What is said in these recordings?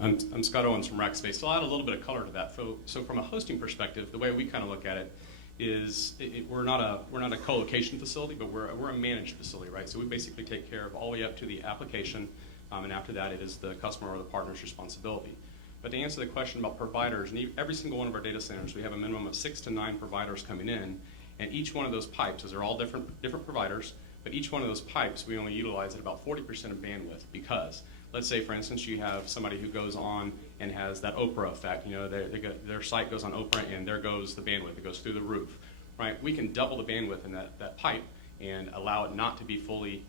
I'm Scott Owens from Rackspace. So I'll add a little bit of color to that. So from a hosting perspective, the way we kind of look at it is we're not a co-location facility, but we're a managed facility, right? So we basically take care of all the way up to the application, and after that it is the customer or the partner's responsibility. But to answer the question about providers, every single one of our data centers, we have a minimum of 6 to 9 providers coming in, and each one of those pipes, those are all different providers, but each one of those pipes we only utilize at about 40% of bandwidth because, let's say for instance you have somebody who goes on and has that Oprah effect, their site goes on Oprah and there goes the bandwidth, it goes through the roof, right? We can double the bandwidth in that pipe and allow it not to be fully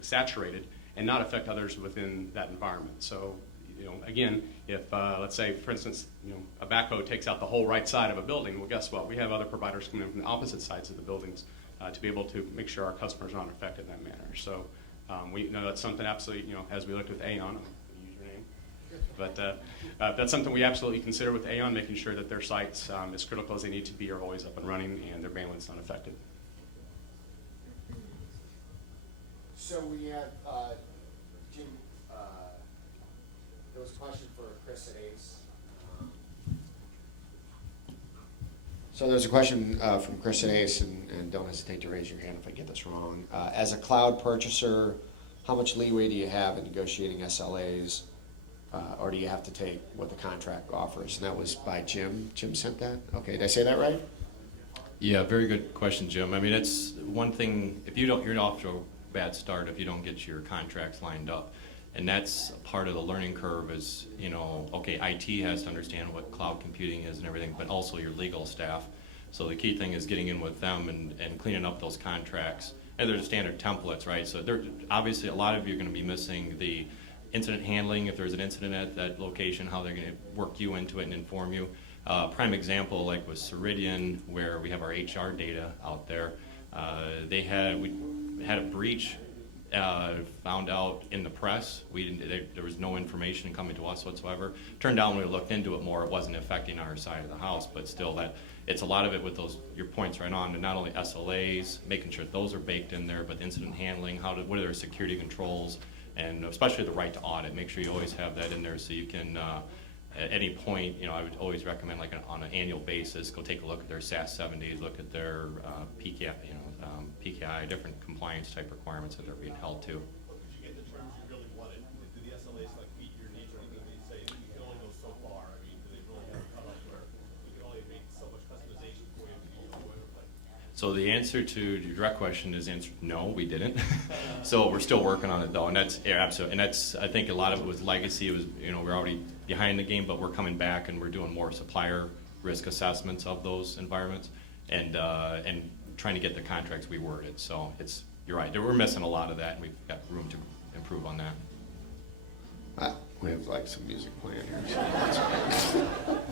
saturated and not affect others within that environment. So, again, if let's say, for instance, a backhoe takes out the whole right side of a building, well, guess what? We have other providers coming in from the opposite sides of the buildings to be able to make sure our customers aren't affected in that manner. So, we know that's something absolutely, as we looked with Aon, I'm going to use your name, but that's something we absolutely consider with Aon, making sure that their sites, as critical as they need to be, are always up and running and their bandwidth's not affected. So we have Jim. There was a question for Chris at Ace. So there's a question from Chris at Ace, and don't hesitate to raise your hand if I get this wrong. As a cloud purchaser, how much leeway do you have in negotiating SLAs, or do you have to take what the contract offers? And that was by Jim. Jim sent that? Okay, did I say that right? Yeah, very good question, Jim. I mean, it's one thing, if you're off to a bad start if you don't get your contracts lined up. And that's part of the learning curve is, okay, IT has to understand what cloud computing is and everything, but also your legal staff. So the key thing is getting in with them and cleaning up those contracts. And there's standard templates, right? So obviously a lot of you are going to be missing the incident handling, if there's an incident at that location, how they're going to work you into it and inform you. Prime example, like with Ceridian, where we have our HR data out there, we had a breach found out in the press. There was no information coming to us whatsoever. Turned out when we looked into it more, it wasn't affecting our side of the house, but still it's a lot of it with your points right on, and not only SLAs, making sure those are baked in there, but incident handling, what are their security controls, and especially the right to audit. Make sure you always have that in there so you can, at any point, I would always recommend on an annual basis, go take a look at their SAS 70s, look at their PKI, PKI, different compliance type requirements that they're being held to. But could you get the terms you really wanted? Do the SLAs meet your needs, or do they say you can only go so far? I mean, do they really have a cutoff where we can only make so much customization for you? So the answer to your direct question is no, we didn't. So we're still working on it though, and that's absolutely. And that's, I think a lot of it was legacy. It was we're already behind the game, but we're coming back and we're doing more supplier risk assessments of those environments and trying to get the contracts we worded. So you're right. We're missing a lot of that, and we've got room to improve on that. We have some music playing here.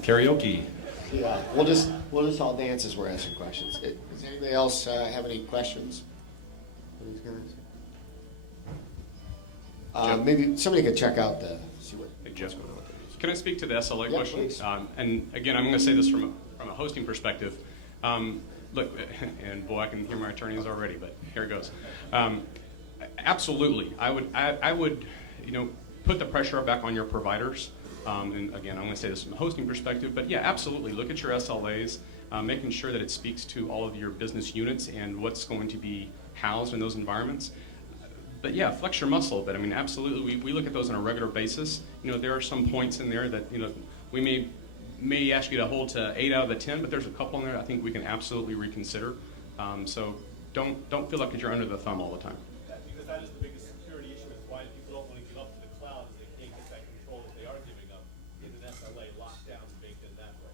Karaoke. Yeah, we'll just all dance as we're asking questions. Does anybody else have any questions for these guys? Maybe somebody could check out see what's going on with these. Can I speak to the SLA question? Please. And again, I'm going to say this from a hosting perspective. Look, and boy, I can hear my attorneys already, but here it goes. Absolutely, I would, put the pressure back on your providers. And again, I'm going to say this from a hosting perspective, but yeah, absolutely, look at your SLAs, making sure that it speaks to all of your business units and what's going to be housed in those environments. But yeah, flex your muscle a bit. I mean, absolutely, we look at those on a regular basis. There are some points in there that, we may ask you to hold to 8 out of the 10, but there's a couple in there I think we can absolutely reconsider. So don't feel like you're under the thumb all the time. Because that is the biggest security issue. Is why people don't want to give up to the cloud, is they can't get that control that they are giving up in an SLA lockdown baked in that way.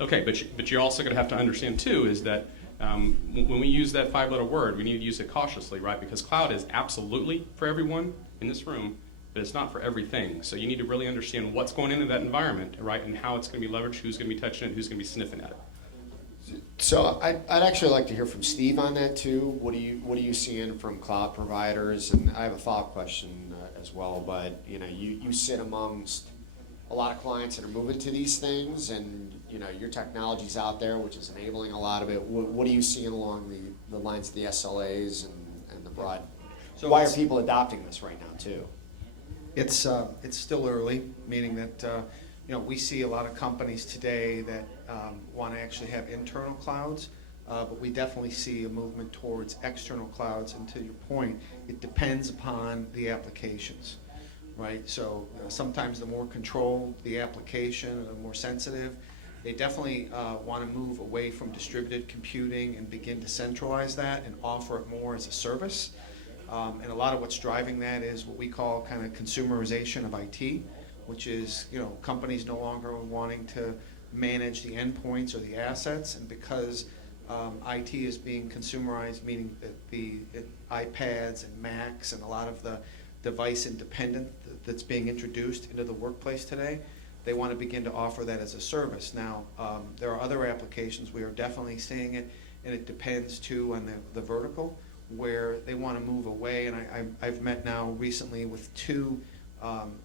Okay, but you're also going to have to understand too is that when we use that 5-letter word, we need to use it cautiously, right? Because cloud is absolutely for everyone in this room, but it's not for everything. So you need to really understand what's going into that environment, right, and how it's going to be leveraged, who's going to be touching it, who's going to be sniffing at it. So I'd actually like to hear from Steve on that too. What are you seeing from cloud providers? And I have a follow-up question as well. But you sit amongst a lot of clients that are moving to these things, and your technology's out there, which is enabling a lot of it. What are you seeing along the lines of the SLAs and the broad? So why are people adopting this right now too? It's still early, meaning that, we see a lot of companies today that want to actually have internal clouds, but we definitely see a movement towards external clouds. And to your point, it depends upon the applications, right? So sometimes the more controlled the application, the more sensitive, they definitely want to move away from distributed computing and begin to centralize that and offer it more as a service. And a lot of what's driving that is what we call kind of consumerization of IT, which is, companies no longer wanting to manage the endpoints or the assets, and because IT is being consumerized, meaning that the iPads and Macs and a lot of the device independent that's being introduced into the workplace today, they want to begin to offer that as a service. Now, there are other applications, we are definitely seeing it, and it depends too on the vertical, where they want to move away. And I've met now recently with two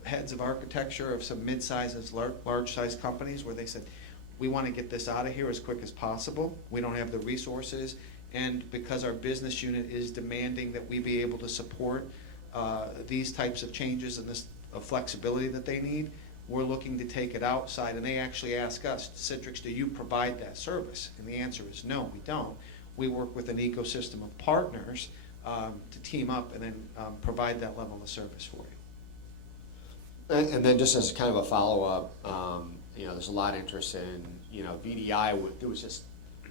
heads of architecture of some mid-sized, large-sized companies, where they said, we want to get this out of here as quick as possible. We don't have the resources, and because our business unit is demanding that we be able to support these types of changes and this flexibility that they need, we're looking to take it outside. And they actually ask us, Citrix, do you provide that service? And the answer is no, we don't. We work with an ecosystem of partners to team up and then provide that level of service for you. And then just as kind of a follow-up, there's a lot of interest in, VDI. There was just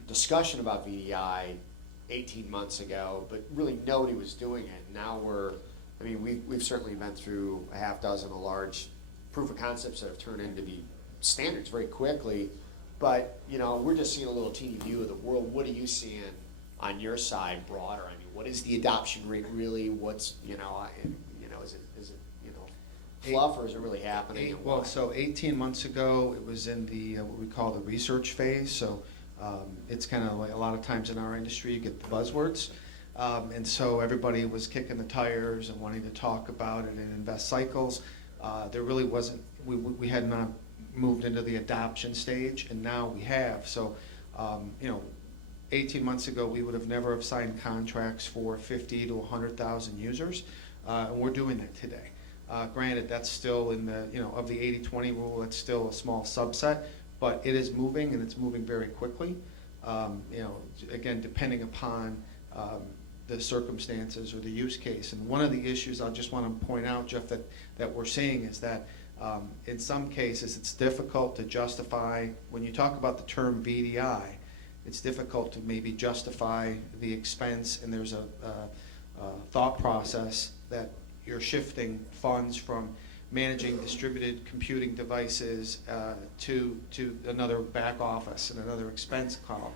discussion about VDI 18 months ago, but really nobody was doing it. Now we've certainly been through a half dozen of large proof of concepts that have turned into be standards very quickly. But, we're just seeing a little teeny view of the world. What are you seeing on your side broader? I mean, what is the adoption rate really? What's, is it fluff, or is it really happening? So 18 months ago, it was in the what we call the research phase. So it's kind of like a lot of times in our industry, you get the buzzwords. And so everybody was kicking the tires and wanting to talk about it and invest cycles. There really wasn't, we had not moved into the adoption stage, and now we have. So, 18 months ago, we would have never have signed contracts for 50 to 100,000 users, and we're doing that today. Granted, that's still in the, of the 80-20 rule, it's still a small subset, but it is moving, and it's moving very quickly. Again, depending upon the circumstances or the use case. And one of the issues I just want to point out, Jeff, that we're seeing is that in some cases it's difficult to justify, when you talk about the term VDI, it's difficult to maybe justify the expense, and there's a thought process that you're shifting funds from managing distributed computing devices to another back office and another expense column.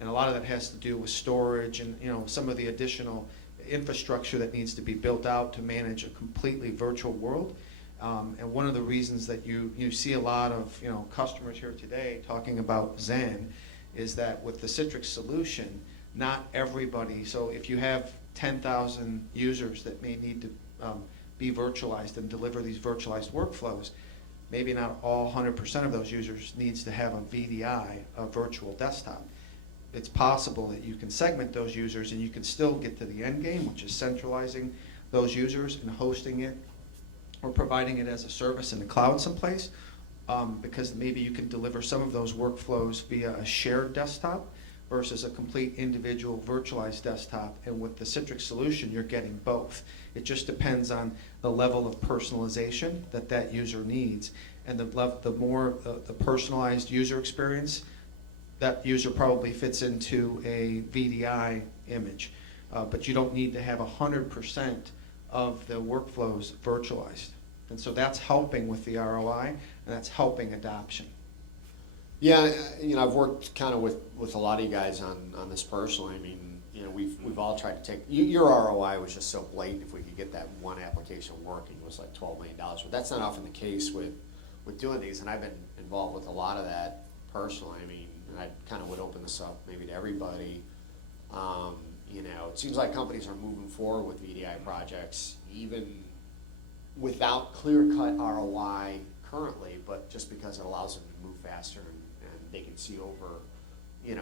And a lot of that has to do with storage and some of the additional infrastructure that needs to be built out to manage a completely virtual world. And one of the reasons that you see a lot of customers here today talking about Zen is that with the Citrix solution, not everybody. So if you have 10,000 users that may need to be virtualized and deliver these virtualized workflows, maybe not all 100% of those users needs to have a VDI, a virtual desktop. It's possible that you can segment those users and you can still get to the end game, which is centralizing those users and hosting it or providing it as a service in the cloud someplace, because maybe you can deliver some of those workflows via a shared desktop versus a complete individual virtualized desktop. And with the Citrix solution, you're getting both. It just depends on the level of personalization that user needs. And the more the personalized user experience, that user probably fits into a VDI image. But you don't need to have 100% of the workflows virtualized. And so that's helping with the ROI, and that's helping adoption. Yeah, I've worked kind of with a lot of you guys on this personally. I mean, we've all tried to take, your ROI was just so blatant. If we could get that one application working, it was like $12 million. But that's not often the case with doing these, and I've been involved with a lot of that personally. I mean, and I kind of would open this up maybe to everybody. It seems like companies are moving forward with VDI projects, even without clear-cut ROI currently, but just because it allows them to move faster and they can see over,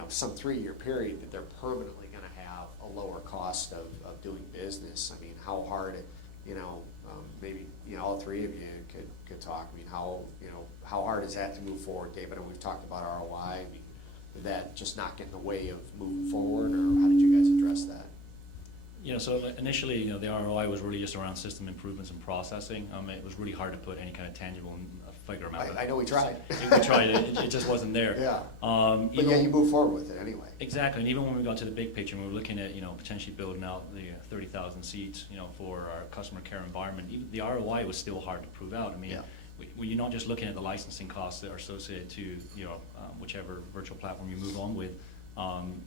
some 3-year period that they're permanently going to have a lower cost of doing business. I mean, how hard, maybe, all three of you could talk. I mean, how hard is that to move forward, David? And we've talked about ROI. I mean, did that just not get in the way of moving forward, or how did you guys address that? So initially, the ROI was really just around system improvements and processing. It was really hard to put any kind of tangible figure amount. I know we tried. We tried it. It just wasn't there. Yeah. But Even- yeah, you move forward with it anyway. Exactly, and even when we got to the big picture, and we were looking at, potentially building out the 30,000 seats, for our customer care environment, even the ROI was still hard to prove out. I mean, Yeah. when you're not just looking at the licensing costs that are associated to, whichever virtual platform you move on with,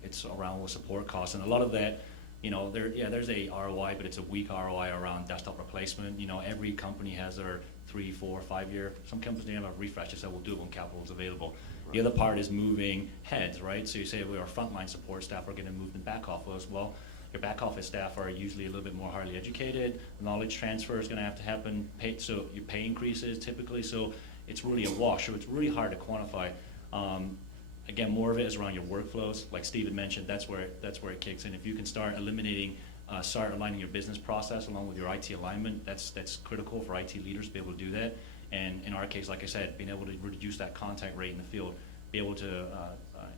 it's around the support costs, and a lot of that, there's a ROI, but it's a weak ROI around desktop replacement. Every company has their 3, 4, 5 year. Some companies have a refresh. They say we'll do it when capital is available. The other part is moving heads, right? So you say our frontline support staff are going to move in back office. Well, your back office staff are usually a little bit more highly educated. Knowledge transfer is going to have to happen. So your pay increases typically. So it's really a wash. So it's really hard to quantify. Again, more of it is around your workflows. Like Steve had mentioned, that's where it kicks in. If you can start eliminating, start aligning your business process along with your IT alignment, that's critical for IT leaders to be able to do that. And in our case, like I said, being able to reduce that contact rate in the field, be able to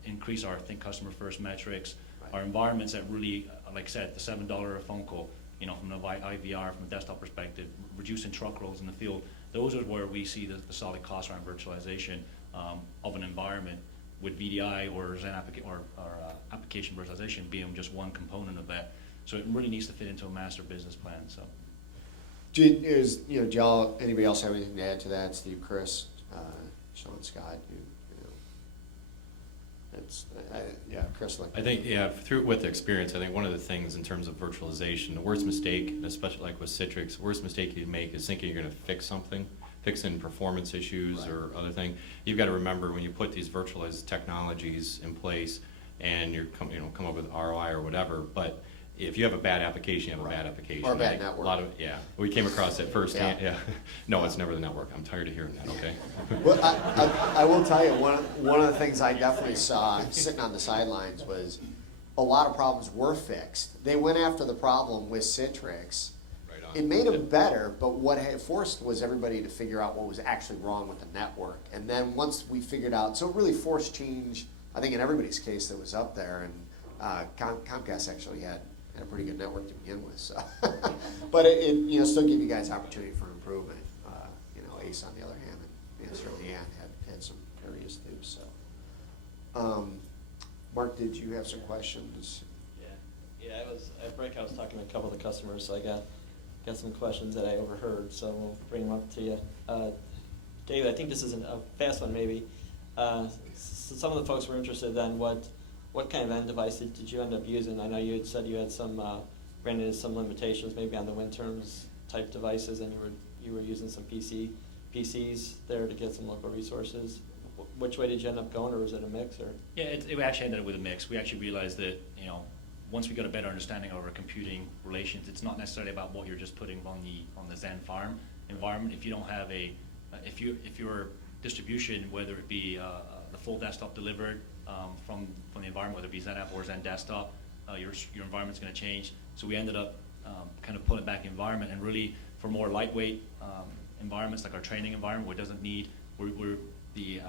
increase our customer first metrics, Right. our environments that really, like I said, the $7 a phone call, from an IVR, from a desktop perspective, reducing truck rolls in the field, those are where we see the solid cost around virtualization of an environment, with VDI or Zen application virtualization being just one component of that. So it really needs to fit into a master business plan. So. Anybody else have anything to add to that? Steve, Chris, Sean, Scott, Chris. I think, with the experience, I think one of the things in terms of virtualization, the worst mistake, especially like with Citrix, the worst mistake you make is thinking you're going to fix something, fixing performance issues Right. or other thing. You've got to remember when you put these virtualized technologies in place and you're come up with ROI or whatever, but if you have a bad application, you have a bad application. Or a bad I think network. We came across it first. Yeah. No, it's never the network. I'm tired of hearing that. Okay. Well, I will tell you, one of the things I definitely saw sitting on the sidelines was a lot of problems were fixed. They went after the problem with Citrix. Right on. It made them better, but what it forced was everybody to figure out what was actually wrong with the network. And then once we figured out, so it really forced change, I think in everybody's case that was up there, and Comcast actually had a pretty good network to begin with. So, but it still gave you guys opportunity for improvement. Ace on the other hand, and certainly Ann had some areas too. So, Mark, did you have some questions? Yeah. At break I was talking to a couple of the customers, so I got some questions that I overheard, so we'll bring them up to you. David, I think this is a fast one maybe. So some of the folks were interested then what kind of end device did you end up using? I know you had said you had ran into some limitations maybe on the WinTerms type devices, and you were using some PCs there to get some local resources. Which way did you end up going, or was it a mix? Or Yeah, it actually ended up with a mix. We actually realized that, once we got a better understanding of our computing relations, it's not necessarily about what you're just putting on the Zen farm environment. If you don't have if your distribution, whether it be the full desktop delivered from the environment, whether it be Zen app or Zen desktop, your environment's going to change. So we ended up kind of pulling back the environment, and really for more lightweight environments like our training environment, where it doesn't need the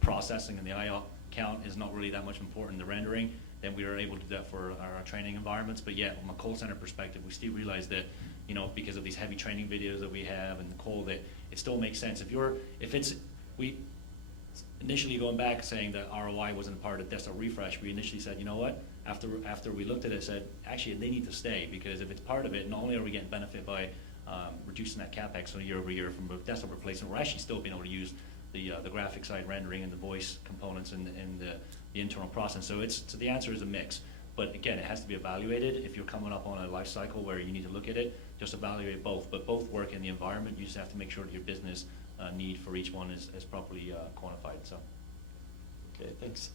processing and the IO count is not really that much important. The rendering, then we were able to do that for our training environments. But yet, from a call center perspective, we still realize that because of these heavy training videos that we have and the call, that it still makes sense. We initially going back saying that ROI wasn't part of desktop refresh, we initially said, you know what? After we looked at it, said actually they need to stay, because if it's part of it, not only are we getting benefit by reducing that capex year over year from a desktop replacement, we're actually still being able to use the graphic side rendering and the voice components and the internal process. So the answer is a mix. But again, it has to be evaluated. If you're coming up on a life cycle where you need to look at it, just evaluate both. But both work in the environment. You just have to make sure that your business need for each one is properly quantified. So. Okay, thanks.